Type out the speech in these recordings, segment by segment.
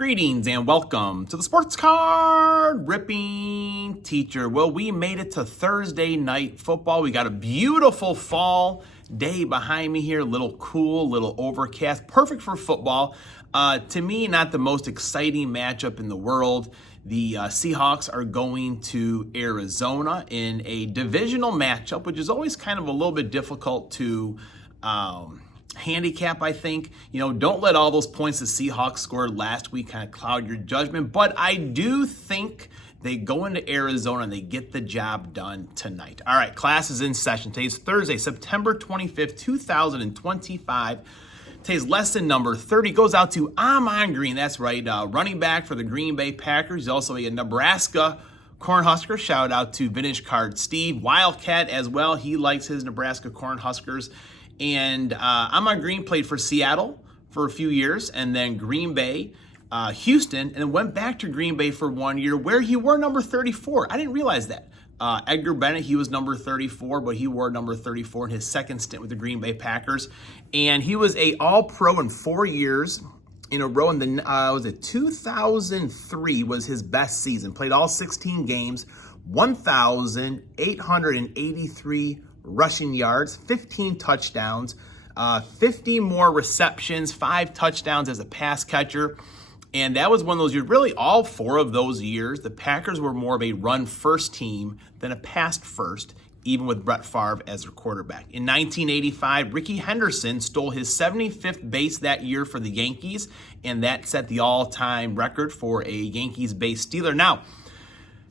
Greetings and welcome to the Sports Card Ripping Teacher. Well, we made it to Thursday night football. We got a beautiful fall day behind me here. A little cool, little overcast, perfect for football. To me, not the most exciting matchup in the world. The Seahawks are going to Arizona in a divisional matchup, which is always kind of a little bit difficult to handicap, I think. Don't let all those points the Seahawks scored last week kind of cloud your judgment. But I do think they go into Arizona and they get the job done tonight. All right, class is in session. Today's Thursday, September 25th, 2025. Today's lesson number 30 goes out to Ahman Green. That's right, running back for the Green Bay Packers. He's also a Nebraska Cornhusker. Shout out to Vintage Card Steve. Wildcat as well. He likes his Nebraska Cornhuskers. And Ahman Green played for Seattle for a few years, and then Green Bay, Houston, and then went back to Green Bay for 1 year where he wore number 34. I didn't realize that. Edgar Bennett, he was number 34, but he wore number 34 in his second stint with the Green Bay Packers. And he was a All-Pro in 4 years in a row. And then was it 2003 was his best season. Played all 16 games, 1,883 rushing yards, 15 touchdowns, 50 more receptions, 5 touchdowns as a pass catcher. And that was one of those years, really all 4 of those years, the Packers were more of a run-first team than a pass-first, even with Brett Favre as their quarterback. In 1985, Rickey Henderson stole his 75th base that year for the Yankees, and that set the all-time record for a Yankees base stealer. Now,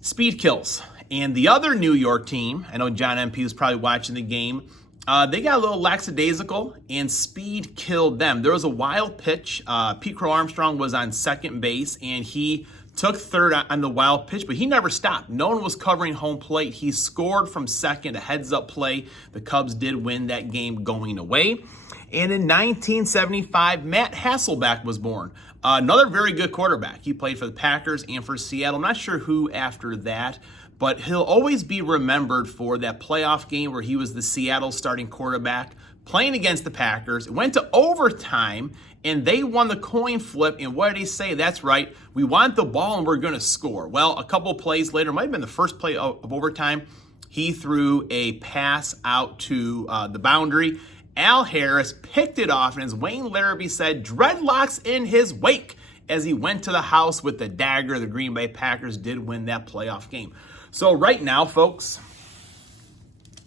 speed kills. And the other New York team, I know John MP was probably watching the game, they got a little lackadaisical and speed killed them. There was a wild pitch. Pete Crow Armstrong was on second base and he took third on the wild pitch, but he never stopped. No one was covering home plate. He scored from second, a heads-up play. The Cubs did win that game going away. And in 1975, Matt Hasselbeck was born. Another very good quarterback. He played for the Packers and for Seattle. I'm not sure who after that, but he'll always be remembered for that playoff game where he was the Seattle starting quarterback playing against the Packers. It went to overtime, and they won the coin flip. And what did he say? That's right, we want the ball and we're going to score. Well, a couple of plays later, might have been the first play of overtime, he threw a pass out to the boundary. Al Harris picked it off, and as Wayne Larrabee said, dreadlocks in his wake as he went to the house with the dagger. The Green Bay Packers did win that playoff game. So right now, folks,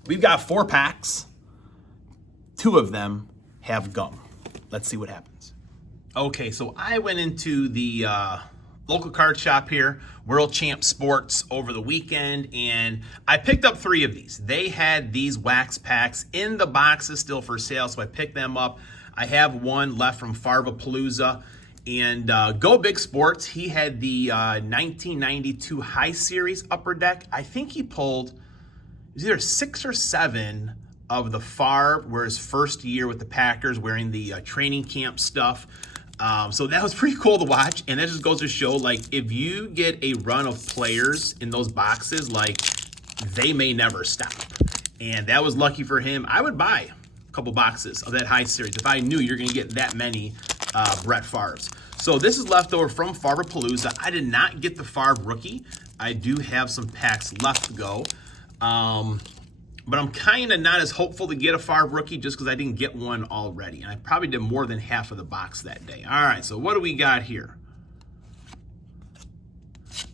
we've got 4 packs. 2 of them have gum. Let's see what happens. Okay, so I went into the local card shop here, World Champ Sports, over the weekend, and I picked up 3 of these. They had these wax packs in the boxes still for sale, so I picked them up. I have one left from Farvapalooza. And Go Big Sports, he had the 1992 High Series Upper Deck. I think he pulled, it was either 6 or 7 of the Favre, where his first year with the Packers, wearing the training camp stuff. So that was pretty cool to watch. And that just goes to show, if you get a run of players in those boxes, they may never stop. And that was lucky for him. I would buy a couple boxes of that High Series if I knew you're going to get that many Brett Favre's. So this is leftover from Farvapalooza. I did not get the Favre rookie. I do have some packs left to go. But I'm kind of not as hopeful to get a Favre rookie just because I didn't get one already. And I probably did more than half of the box that day. All right, so what do we got here?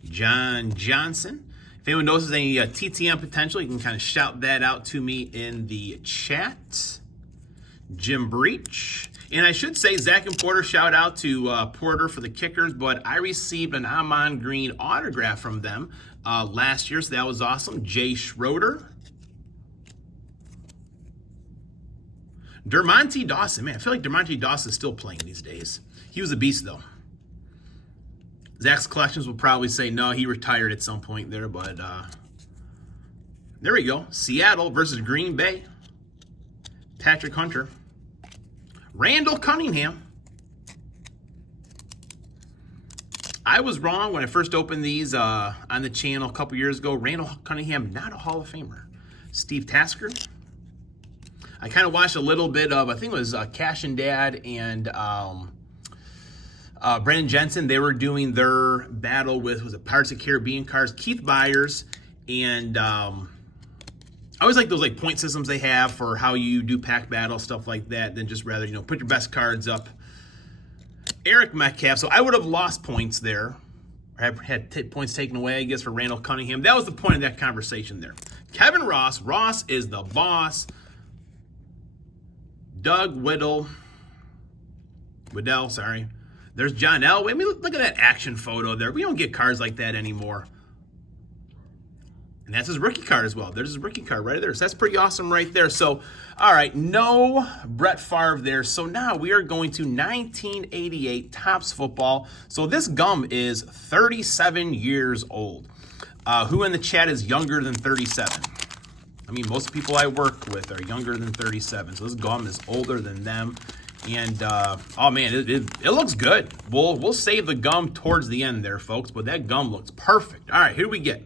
John Johnson. If anyone knows any TTM potential, you can kind of shout that out to me in the chat. Jim Breach. And I should say, Zach and Porter, shout out to Porter for the kickers, but I received an Ahman Green autograph from them last year, so that was awesome. Jay Schroeder. Dermontti Dawson. Man, I feel like Dermontti Dawson is still playing these days. He was a beast, though. Zach's Collections will probably say, no, he retired at some point there, but there we go. Seattle versus Green Bay. Patrick Hunter. Randall Cunningham. I was wrong when I first opened these on the channel a couple years ago. Randall Cunningham, not a Hall of Famer. Steve Tasker. I kind of watched a little bit of, I think it was Cash and Dad and Brandon Jensen, they were doing their battle with, was it Pirates of the Caribbean cards, Keith Byers, and I always like those like point systems they have for how you do pack battle, stuff like that, than just rather, put your best cards up. Eric Metcalf, so I would have lost points there. I had points taken away, I guess, for Randall Cunningham. That was the point of that conversation there. Kevin Ross. Ross is the boss. Doug Whittle. Waddell, sorry. There's John Elway. I mean, look at that action photo there. We don't get cards like that anymore. And that's his rookie card as well. There's his rookie card right there. So that's pretty awesome right there. So, all right, no Brett Favre there. So now we are going to 1988 Topps Football. So this gum is 37 years old. Who in the chat is younger than 37? I mean, most people I work with are younger than 37. So this gum is older than them. And, oh man, it looks good. We'll save the gum towards the end there, folks. But that gum looks perfect. All right, here we get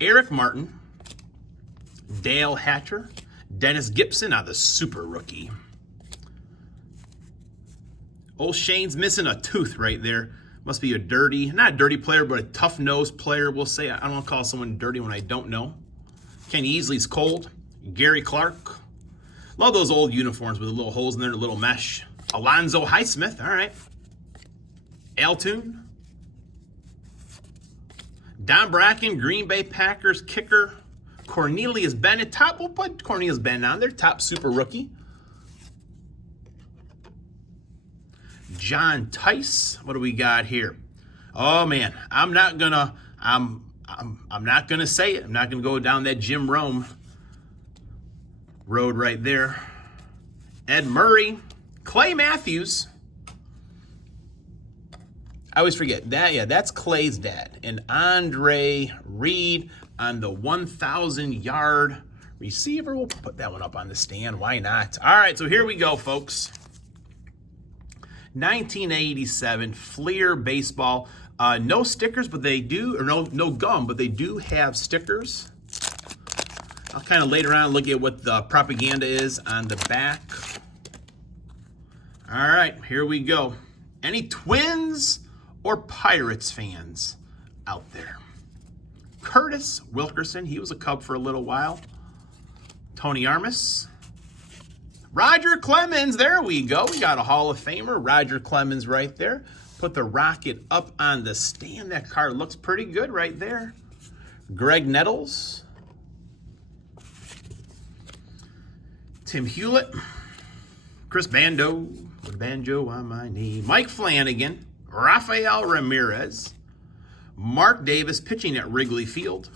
Eric Martin, Dale Hatcher, Dennis Gibson, the super rookie. Old Shane's missing a tooth right there. Must be a not a dirty player, but a tough-nosed player, we'll say. I don't want to call someone dirty when I don't know. Kenny Easley's cold. Gary Clark. Love those old uniforms with the little holes in there, the little mesh. Alonzo Highsmith, all right. Altoon. Don Bracken, Green Bay Packers kicker. Cornelius Bennett, we'll put Cornelius Bennett on there, top super rookie. John Tice, what do we got here? Oh man, I'm not gonna say it. I'm not gonna go down that Jim Rome road right there. Ed Murray, Clay Matthews. I always forget that. Yeah, that's Clay's dad. And Andre Reed on the 1,000-yard receiver. We'll put that one up on the stand. Why not? All right, so here we go, folks. 1987 Fleer baseball. No stickers, but they do, or no gum, but they do have stickers. I'll kind of later on look at what the propaganda is on the back. All right, here we go. Any Twins or Pirates fans out there? Curtis Wilkerson, he was a Cub for a little while. Tony Armas. Roger Clemens, there we go. We got a Hall of Famer, Roger Clemens right there. Put the rocket up on the stand. That card looks pretty good right there. Greg Nettles. Tim Hewlett. Chris Bando. With a banjo on my knee. Mike Flanagan. Rafael Ramirez. Mark Davis pitching at Wrigley Field.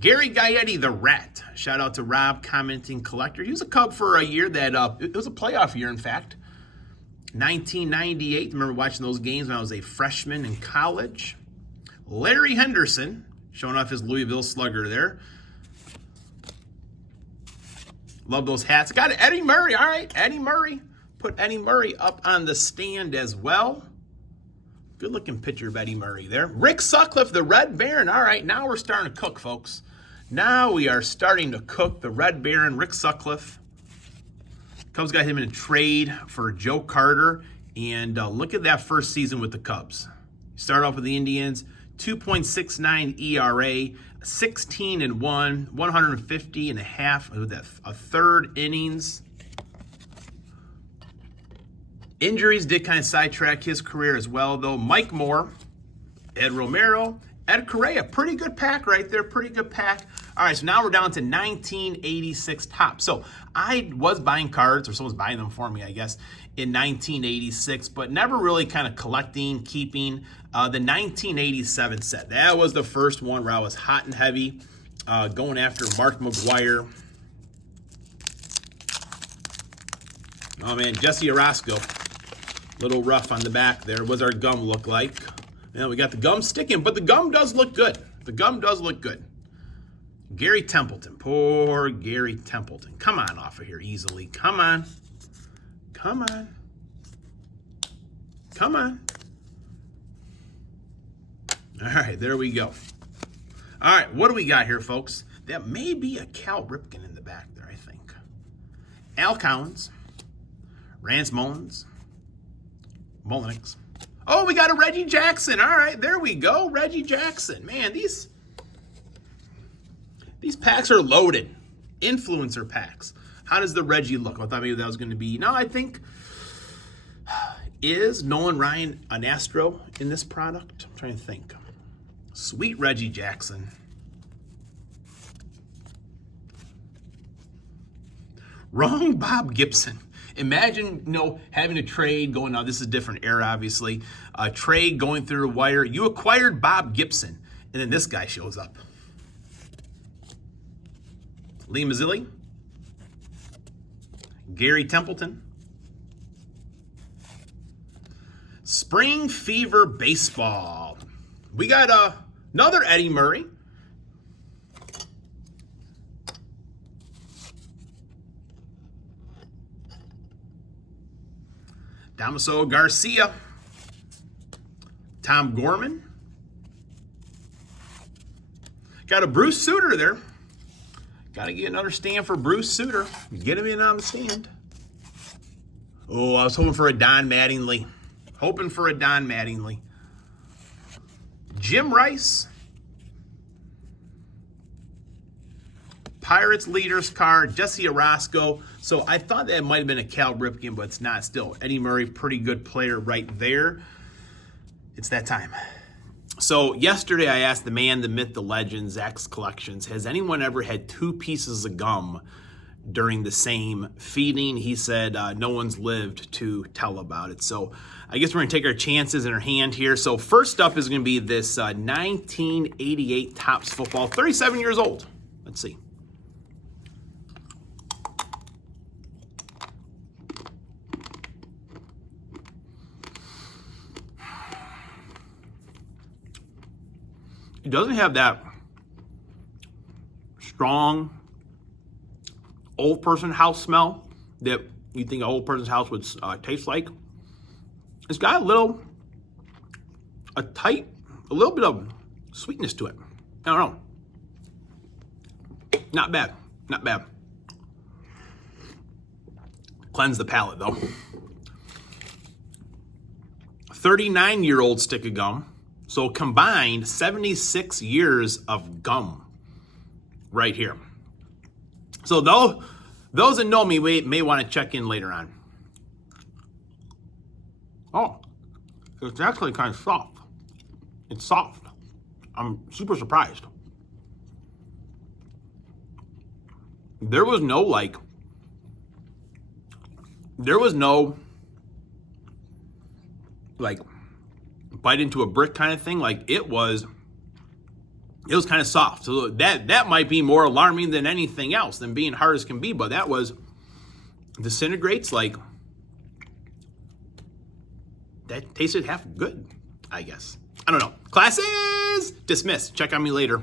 Gary Gaetti, the Rat. Shout out to Rob, commenting collector. He was a Cub for a year that, it was a playoff year, in fact. 1998, remember watching those games when I was a freshman in college. Larry Henderson, showing off his Louisville Slugger there. Love those hats. Got it, Eddie Murray, all right, Eddie Murray. Put Eddie Murray up on the stand as well. Good looking picture of Eddie Murray there. Rick Sutcliffe, the Red Baron. All right, now we're starting to cook, folks. Now we are starting to cook. The Red Baron, Rick Sutcliffe. Cubs got him in a trade for Joe Carter. And look at that first season with the Cubs. Start off with the Indians, 2.69 ERA, 16-1, 150 and a half, a third innings. Injuries did kind of sidetrack his career as well, though. Mike Moore, Ed Romero, Ed Correa, pretty good pack right there, pretty good pack. All right, so now we're down to 1986 Topps. So I was buying cards, or someone's buying them for me, I guess, in 1986, but never really kind of collecting, keeping. The 1987 set, that was the first one where I was hot and heavy, going after Mark McGwire. Oh man, Jesse Orosco. Little rough on the back there. What does our gum look like? Now we got the gum sticking, but the gum does look good. The gum does look good. Gary Templeton. Poor Gary Templeton. Come on off of here easily. Come on. Come on. Come on. All right, there we go. All right, what do we got here, folks? That may be a Cal Ripken in the back there, I think. Al Collins. Rance Mullins. Mullenix. Oh, we got a Reggie Jackson. All right, there we go. Reggie Jackson. Man, these packs are loaded. Influencer packs. How does the Reggie look? I thought maybe that was going to be... No, I think... Is Nolan Ryan an Astro in this product? I'm trying to think. Sweet Reggie Jackson. Wrong Bob Gibson. Imagine, having a trade going on. This is a different era, obviously. A trade going through the wire. You acquired Bob Gibson, and then this guy shows up. Lee Mazzilli. Gary Templeton. Spring Fever Baseball. We got another Eddie Murray. Damaso Garcia. Tom Gorman. Got a Bruce Sutter there. Got to get another stand for Bruce Sutter. Get him in on the stand. Oh, I was hoping for a Don Mattingly. Hoping for a Don Mattingly. Jim Rice. Pirates leaders card, Jesse Orosco. So I thought that might have been a Cal Ripken, but it's not. Still, Eddie Murray, pretty good player right there. It's that time. So yesterday I asked the man, the myth, the legend, Zach's Collections, has anyone ever had 2 pieces of gum during the same feeding? He said no one's lived to tell about it. So I guess we're going to take our chances in our hand here. So first up is going to be this 1988 Topps football, 37 years old. Let's see. It doesn't have that strong old person house smell that you think an old person's house would taste like. It's got a little bit of sweetness to it. I don't know. Not bad, not bad. Cleanse the palate though. 39-year-old stick of gum. So combined 76 years of gum right here. So those that know me may want to check in later on. Oh, it's actually kind of soft. It's soft. I'm super surprised. There was no bite into a brick kind of thing. Like it was kind of soft. So that might be more alarming than anything else, than being hard as can be. But that was disintegrates like that tasted half good, I guess. I don't know. Classes dismissed. Check on me later.